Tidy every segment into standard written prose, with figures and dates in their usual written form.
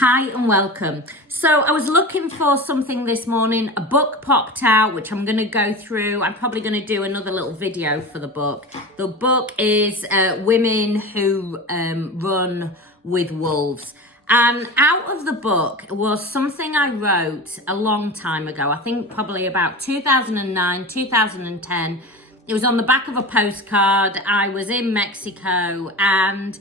Hi and welcome. So I was looking for something this morning. A book popped out, which I'm going to go through. I'm probably going to do another little video for the book. The book is Women Who Run with Wolves. And out of the book was something I wrote a long time ago. I think probably about 2009, 2010. It was on the back of a postcard. I was in Mexico, and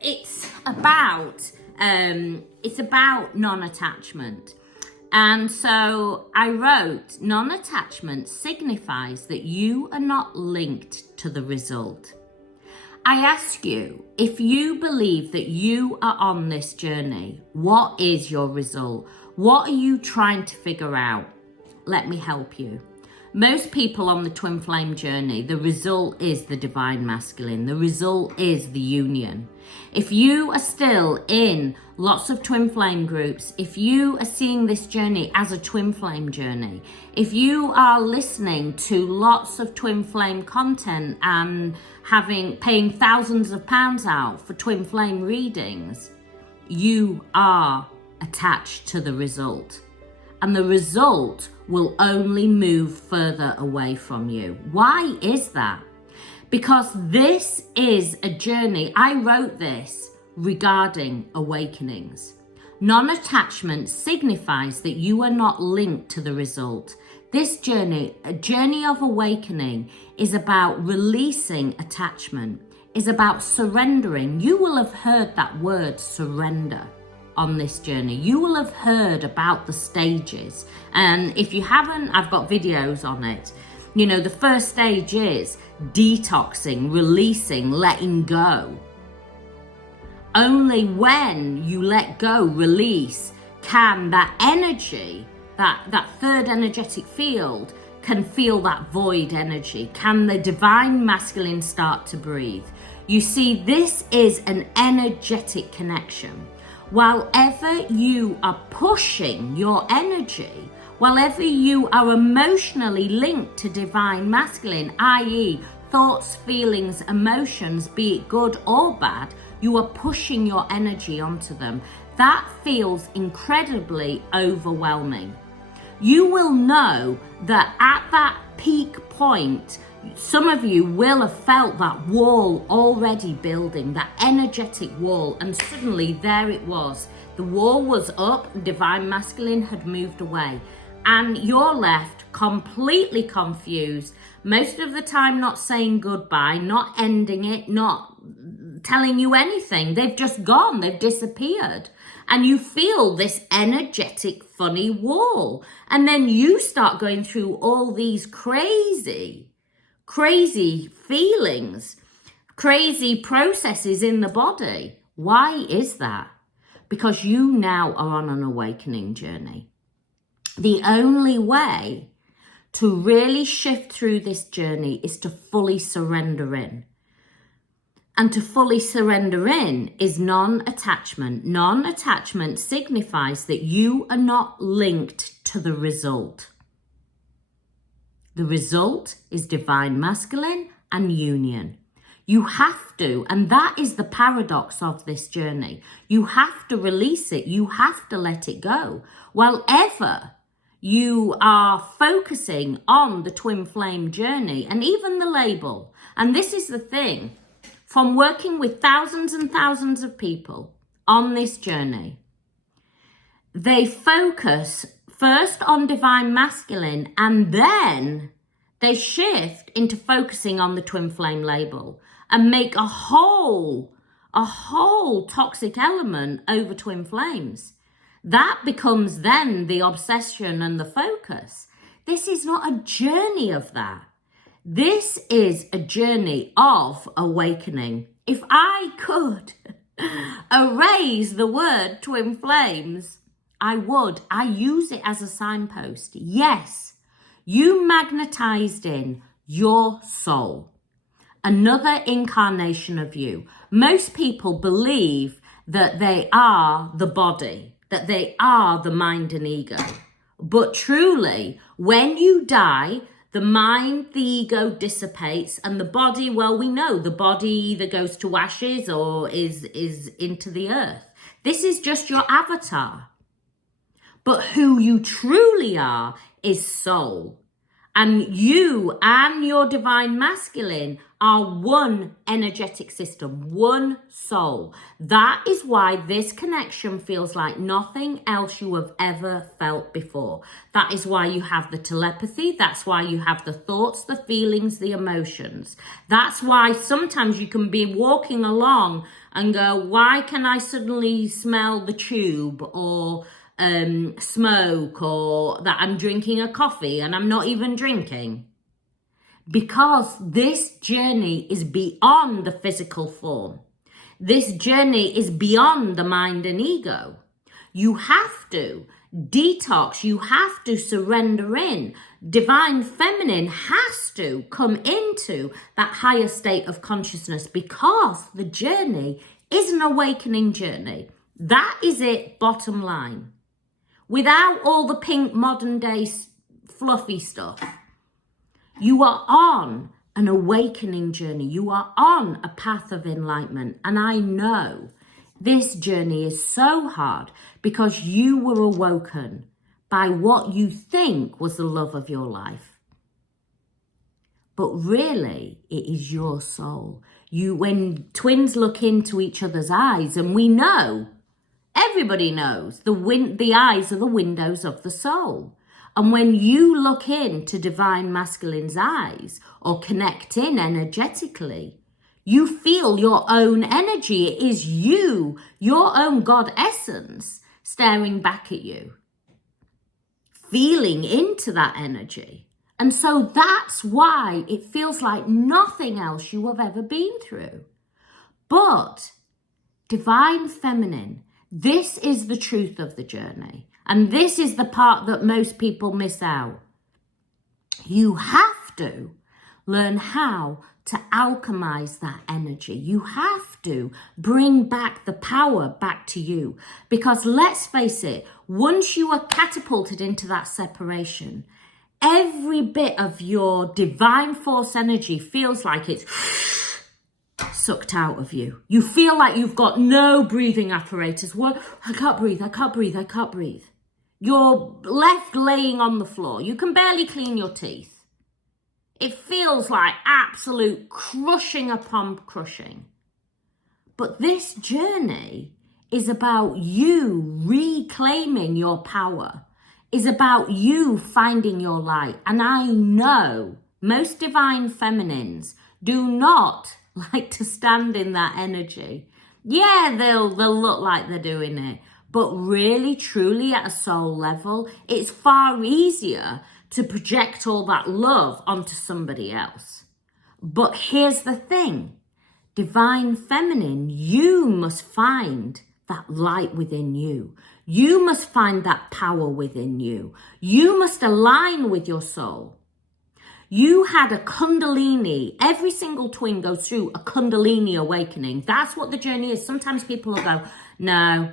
it's about non-attachment. And so I wrote, non-attachment signifies that you are not linked to the result. I ask you, if you believe that you are on this journey, what is your result? What are you trying to figure out? Let me help you. Most people on the twin flame journey, the result is the divine masculine. The result is the union. If you are still in lots of twin flame groups, if you are seeing this journey as a twin flame journey, if you are listening to lots of twin flame content and paying thousands of pounds out for twin flame readings, you are attached to the result. And the result will only move further away from you. Why is that? Because this is a journey. I wrote this regarding awakenings. Non-attachment signifies that you are not linked to the result. This journey, a journey of awakening, is about releasing attachment, is about surrendering. You will have heard that word, surrender, on this journey. You will have heard about the stages, and if you haven't, I've got videos on it. You know, the first stage is detoxing, releasing, letting go. Only when you let go, release, can that energy, that third energetic field, can feel that void energy. Can the divine masculine start to breathe? You see, this is an energetic connection. Whilever you are pushing your energy, whilever you are emotionally linked to divine masculine, i.e. thoughts, feelings, emotions, be it good or bad, you are pushing your energy onto them. That feels incredibly overwhelming. You will know that at that peak point, some of you will have felt that wall already building, that energetic wall, and suddenly there it was. The wall was up, divine masculine had moved away, and you're left completely confused, most of the time not saying goodbye, not ending it, not telling you anything. They've just gone, they've disappeared. And you feel this energetic, funny wall. And then you start going through all these crazy feelings, crazy processes in the body. Why is that? Because you now are on an awakening journey. The only way to really shift through this journey is to fully surrender in. And to fully surrender in is non-attachment. Non-attachment signifies that you are not linked to the result. The result is divine masculine and union. You have to, and that is the paradox of this journey. You have to release it. You have to let it go. Whilever you are focusing on the twin flame journey and even the label, and this is the thing, from working with thousands and thousands of people on this journey, they focus first on divine masculine, and then they shift into focusing on the twin flame label and make a whole toxic element over twin flames. That becomes then the obsession and the focus. This is not a journey of that. This is a journey of awakening. If I could erase the word twin flames, I would. I use it as a signpost. Yes, you magnetized in your soul, another incarnation of you. Most people believe that they are the body, that they are the mind and ego. But truly, when you die, the mind, the ego dissipates, and the body, well, we know the body either goes to ashes or is into the earth. This is just your avatar. But who you truly are is soul. And you and your divine masculine are one energetic system, one soul. That is why this connection feels like nothing else you have ever felt before. That is why you have the telepathy. That's why you have the thoughts, the feelings, the emotions. That's why sometimes you can be walking along and go, why can I suddenly smell the tube or smoke, or that I'm drinking a coffee and I'm not even drinking? Because this journey is beyond the physical form. This journey is beyond the mind and ego. You have to detox. You have to surrender in. Divine feminine has to come into that higher state of consciousness, because the journey is an awakening journey. That is it, bottom line. Without all the pink modern day fluffy stuff. You are on an awakening journey. You are on a path of enlightenment. And I know this journey is so hard because you were awoken by what you think was the love of your life. But really, it is your soul. When twins look into each other's eyes, and we know, everybody knows, the eyes are the windows of the soul. And when you look into divine masculine's eyes or connect in energetically, you feel your own energy. It is you, your own God essence, staring back at you, feeling into that energy. And so that's why it feels like nothing else you have ever been through. But divine feminine, this is the truth of the journey. And this is the part that most people miss out. You have to learn how to alchemize that energy. You have to bring back the power back to you. Because let's face it, once you are catapulted into that separation, every bit of your divine force energy feels like it's sucked out of you. You feel like you've got no breathing apparatus. What? I can't breathe, I can't breathe, I can't breathe. You're left laying on the floor. You can barely clean your teeth. It feels like absolute crushing upon crushing. But this journey is about you reclaiming your power, is about you finding your light. And I know most divine feminines do not like to stand in that energy. Yeah, they'll look like they're doing it. But really, truly, at a soul level, it's far easier to project all that love onto somebody else. But here's the thing. Divine feminine, you must find that light within you. You must find that power within you. You must align with your soul. You had a Kundalini. Every single twin goes through a Kundalini awakening. That's what the journey is. Sometimes people will go, no,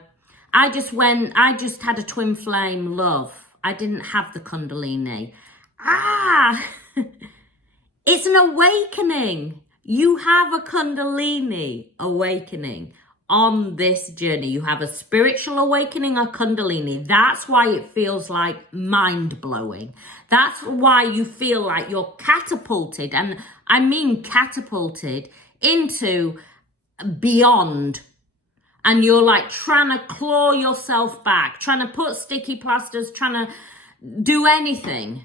I just had a twin flame love. I didn't have the Kundalini. It's an awakening. You have a Kundalini awakening on this journey. You have a spiritual awakening, a Kundalini. That's why it feels like mind-blowing. That's why you feel like you're catapulted, and I mean catapulted, into beyond. And you're like trying to claw yourself back, trying to put sticky plasters, trying to do anything.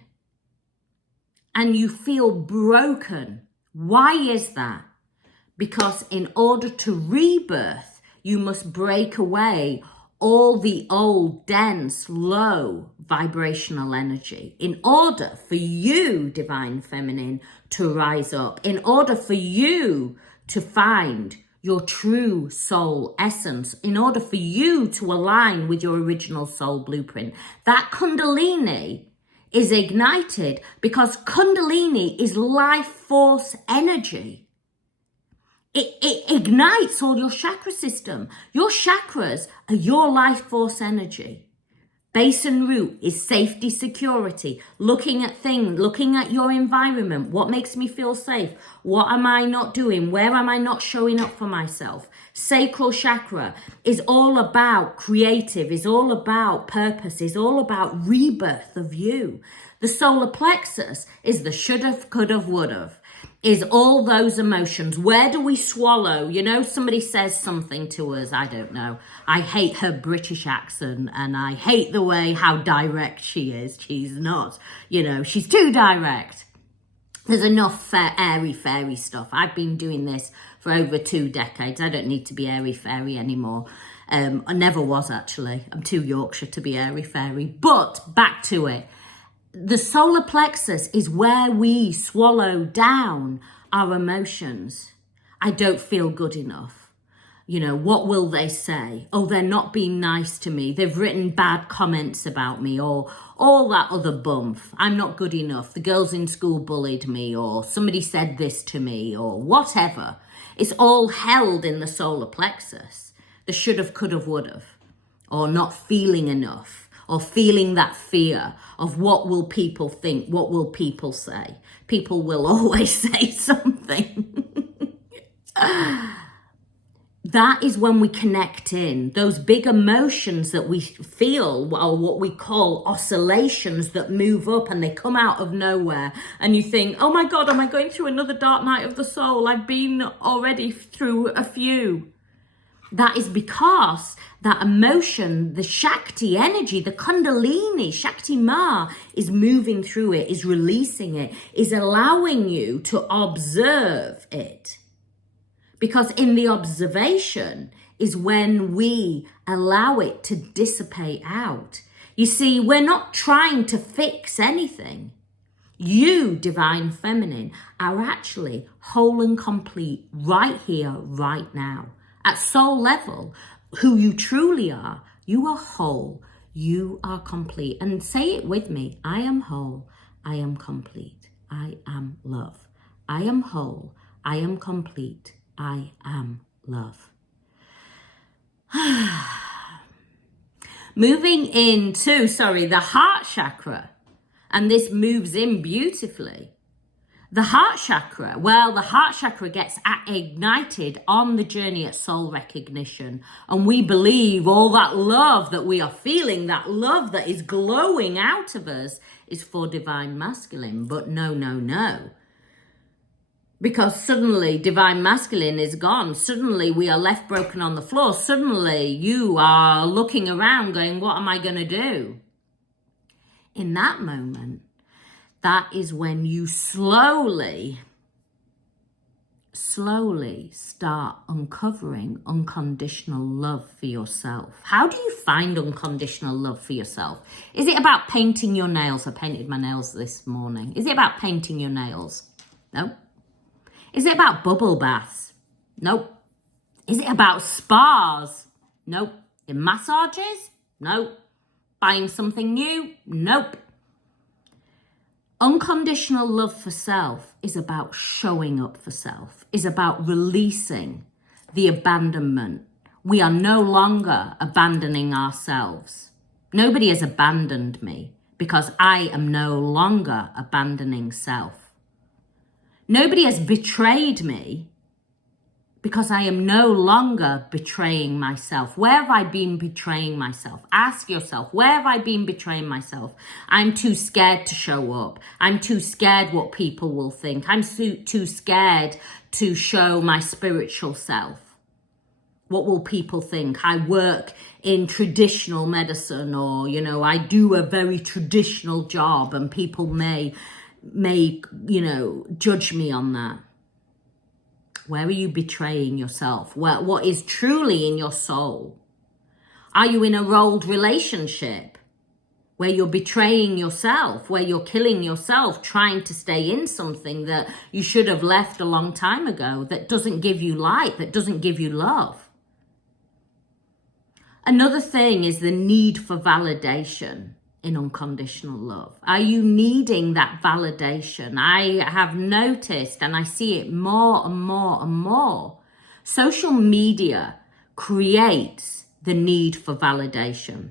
And you feel broken. Why is that? Because in order to rebirth, you must break away all the old, dense, low vibrational energy. In order for you, divine feminine, to rise up, in order for you to find your true soul essence, in order for you to align with your original soul blueprint, that Kundalini is ignited, because Kundalini is life force energy. It ignites all your chakra system. Your chakras are your life force energy. Base and root is safety, security, looking at things, looking at your environment. What makes me feel safe? What am I not doing? Where am I not showing up for myself? Sacral chakra is all about creative, is all about purpose, is all about rebirth of you. The solar plexus is the should've, could've, would've, is all those emotions. Where do we swallow? You know, somebody says something to us, I don't know. I hate her British accent and I hate the way how direct she is. She's not, you know, she's too direct. There's enough airy fairy stuff. I've been doing this for over 2 decades. I don't need to be airy fairy anymore. I never was, actually. I'm too Yorkshire to be airy fairy. But back to it. The solar plexus is where we swallow down our emotions. I don't feel good enough. You know, what will they say? Oh, they're not being nice to me. They've written bad comments about me, or all that other bump. I'm not good enough. The girls in school bullied me, or somebody said this to me, or whatever. It's all held in the solar plexus. The should've, could've, would've, or not feeling enough. Or feeling that fear of what will people think, what will people say. People will always say something. That is when we connect in. Those big emotions that we feel are what we call oscillations that move up and they come out of nowhere. And you think, oh my God, am I going through another dark night of the soul? I've been already through a few. That is because that emotion, the Shakti energy, the Kundalini, Shakti Ma is moving through it, is releasing it, is allowing you to observe it. Because in the observation is when we allow it to dissipate out. You see, we're not trying to fix anything. You, Divine Feminine, are actually whole and complete right here, right now. At soul level, who you truly are, you are whole, you are complete. And say it with me, I am whole, I am complete, I am love. I am whole, I am complete, I am love. Moving into, the heart chakra. And this moves in beautifully. The heart chakra, the heart chakra gets ignited on the journey at soul recognition. And we believe all that love that we are feeling, that love that is glowing out of us is for Divine Masculine. But no, no, no. Because suddenly Divine Masculine is gone. Suddenly we are left broken on the floor. Suddenly you are looking around going, what am I going to do? In that moment, that is when you slowly start uncovering unconditional love for yourself. How do you find unconditional love for yourself? Is it about painting your nails? I painted my nails this morning. Is it about painting your nails? No. Is it about bubble baths? Nope. Is it about spas? Nope. In massages? Nope. Buying something new? Nope. Unconditional love for self is about showing up for self, is about releasing the abandonment. We are no longer abandoning ourselves. Nobody has abandoned me because I am no longer abandoning self. Nobody has betrayed me because I am no longer betraying myself. Where have I been betraying myself? Ask yourself, where have I been betraying myself? I'm too scared to show up. I'm too scared what people will think. I'm too scared to show my spiritual self. What will people think? I work in traditional medicine, or, I do a very traditional job and people may, judge me on that. Where are you betraying yourself? What is truly in your soul? Are you in a rolled relationship where you're betraying yourself, where you're killing yourself, trying to stay in something that you should have left a long time ago, that doesn't give you light, that doesn't give you love? Another thing is the need for validation in unconditional love. Are you needing that validation? I have noticed, and I see it more and more and more, social media creates the need for validation.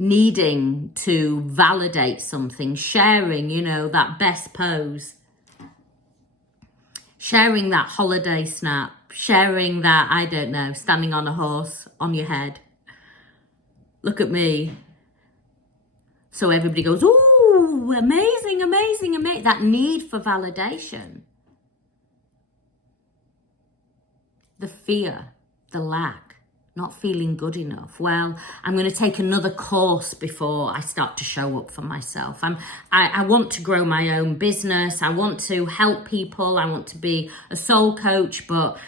needing to validate something, sharing, that best pose, sharing that holiday snap, sharing that, I don't know, standing on a horse on your head. Look at me. So everybody goes, ooh, amazing, amazing, amazing. That need for validation. The fear, the lack, not feeling good enough. Well, I'm going to take another course before I start to show up for myself. I want to grow my own business. I want to help people. I want to be a soul coach, but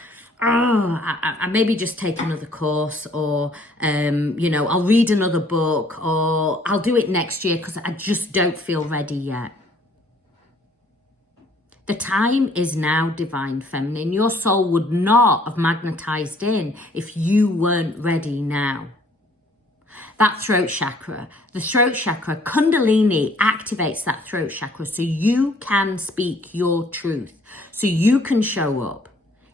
I maybe just take another course, or, I'll read another book, or I'll do it next year because I just don't feel ready yet. The time is now, Divine Feminine. Your soul would not have magnetized in if you weren't ready now. That throat chakra, the throat chakra, Kundalini activates that throat chakra so you can speak your truth, so you can show up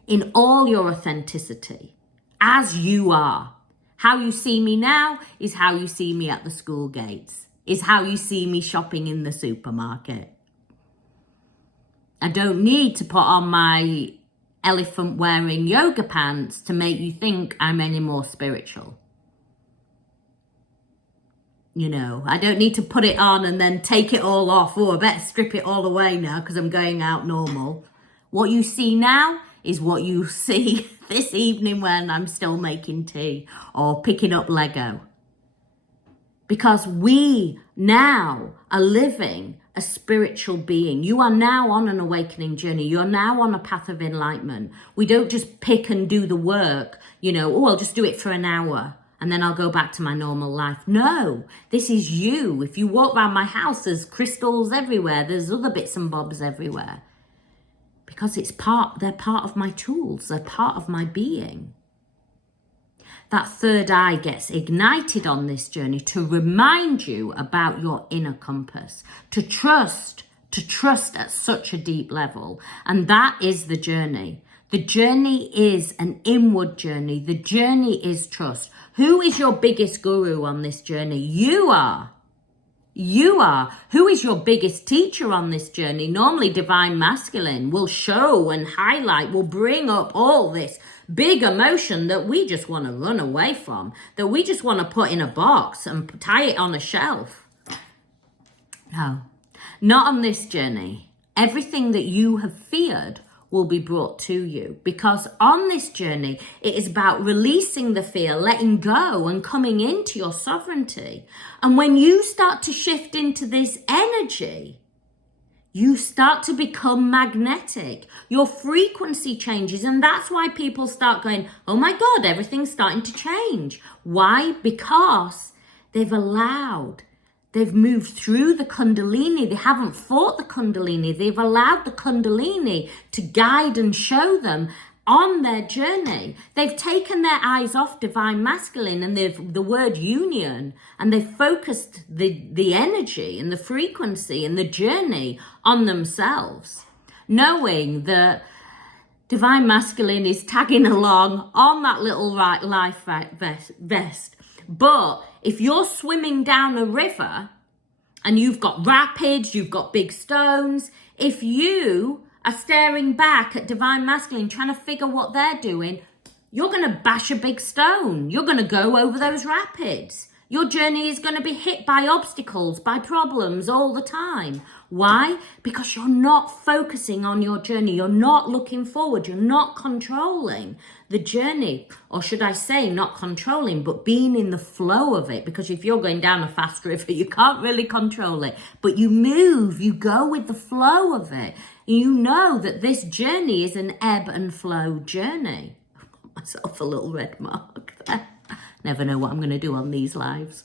in all your authenticity, as you are. How you see me now is how you see me at the school gates, is how you see me shopping in the supermarket. I don't need to put on my elephant-wearing yoga pants to make you think I'm any more spiritual. I don't need to put it on and then take it all off. Oh, I better strip it all away now because I'm going out normal. What you see now is what you see this evening when I'm still making tea or picking up Lego. Because we now are living a spiritual being. You are now on an awakening journey. You're now on a path of enlightenment. We don't just pick and do the work, I'll just do it for an hour and then I'll go back to my normal life. No, this is you. If you walk around my house, there's crystals everywhere. There's other bits and bobs everywhere. Because they're part of my tools. They're part of my being. That third eye gets ignited on this journey to remind you about your inner compass, to trust at such a deep level. And that is the journey. The journey is an inward journey. The journey is trust. Who is your biggest guru on this journey? You are. You are. Who is your biggest teacher on this journey? Normally, Divine Masculine will show and highlight, will bring up all this big emotion that we just want to run away from, that we just want to put in a box and tie it on a shelf. No, not on this journey. Everything that you have feared will be brought to you, because on this journey, it is about releasing the fear, letting go and coming into your sovereignty. And when you start to shift into this energy, you start to become magnetic. Your frequency changes. And that's why people start going, oh my God, everything's starting to change. Why? Because they've moved through the Kundalini. They haven't fought the Kundalini. They've allowed the Kundalini to guide and show them on their journey. They've taken their eyes off Divine Masculine and the word union, and they've focused the energy and the frequency and the journey on themselves, knowing that Divine Masculine is tagging along on that little life vest. But if you're swimming down a river and you've got rapids, you've got big stones, if you are staring back at Divine Masculine trying to figure what they're doing, you're going to bash a big stone. You're going to go over those rapids. Your journey is going to be hit by obstacles, by problems all the time. Why? Because you're not focusing on your journey. You're not looking forward. You're not controlling the journey. Or should I say not controlling, but being in the flow of it. Because if you're going down a fast river, you can't really control it. But you move, you go with the flow of it. You know that this journey is an ebb and flow journey. I've got myself a little red mark there. Never know what I'm going to do on these lives.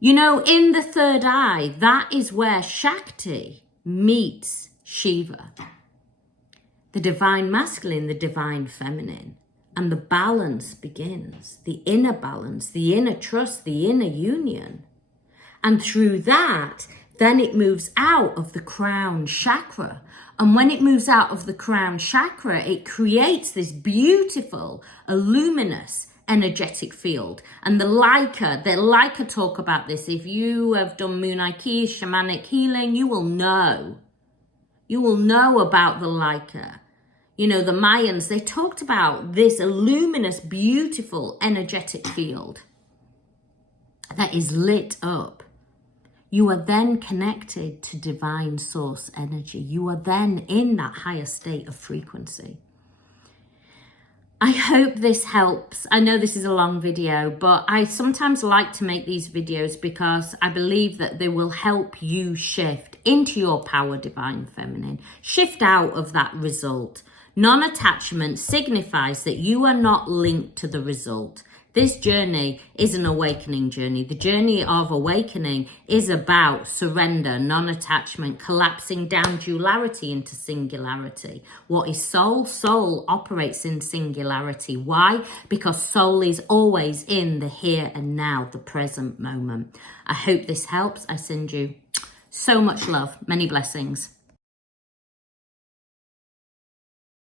In the third eye, that is where Shakti meets Shiva. The Divine Masculine, the Divine Feminine. And the balance begins. The inner balance, the inner trust, the inner union. And through that, then it moves out of the crown chakra. And when it moves out of the crown chakra, it creates this beautiful, luminous energetic field. And the Leica talk about this. If you have done Moon Ikea, shamanic healing, you will know. You will know about the Leica. You know, the Mayans, they talked about this luminous, beautiful, energetic field that is lit up. You are then connected to divine source energy. You are then in that higher state of frequency. I hope this helps. I know this is a long video, but I sometimes like to make these videos because I believe that they will help you shift into your power, divine feminine. Shift out of that result. Non-attachment signifies that you are not linked to the result. This journey is an awakening journey. The journey of awakening is about surrender, non-attachment, collapsing down duality into singularity. What is soul? Soul operates in singularity. Why? Because soul is always in the here and now, the present moment. I hope this helps. I send you so much love. Many blessings.